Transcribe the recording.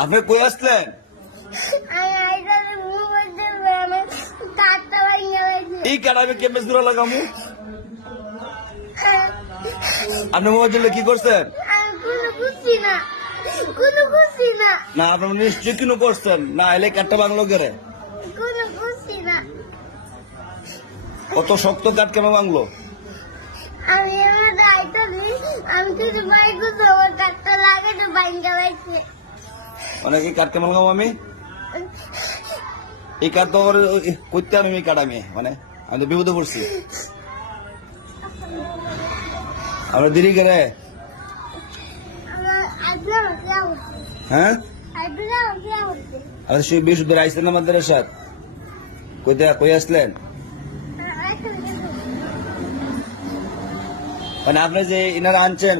আপনি কই আসলেন? এই কার্ড আমি কেমনে জোড়া লাগামু? আপনি মোবাইল কি করছেন? না আপনি নিশ্চয় কিনো করছেন না, এলে কার্ডটা ভাঙলো গেরে। কত শক্ত কাঠ কেন ভাঙলো? মানে কি কাঠ কেমন লাগাবো আমি? এই কাঠ তো করতে আমি এই কাঠ আমি মানে আমি তো বিপদে পড়ছি। আমরা দেরি করে হ্যাঁ আচ্ছা বিশুদ্ধ আইসলেন আমাদের সাথে কই আসলেন? মানে আপনি যে ইনারা আনছেন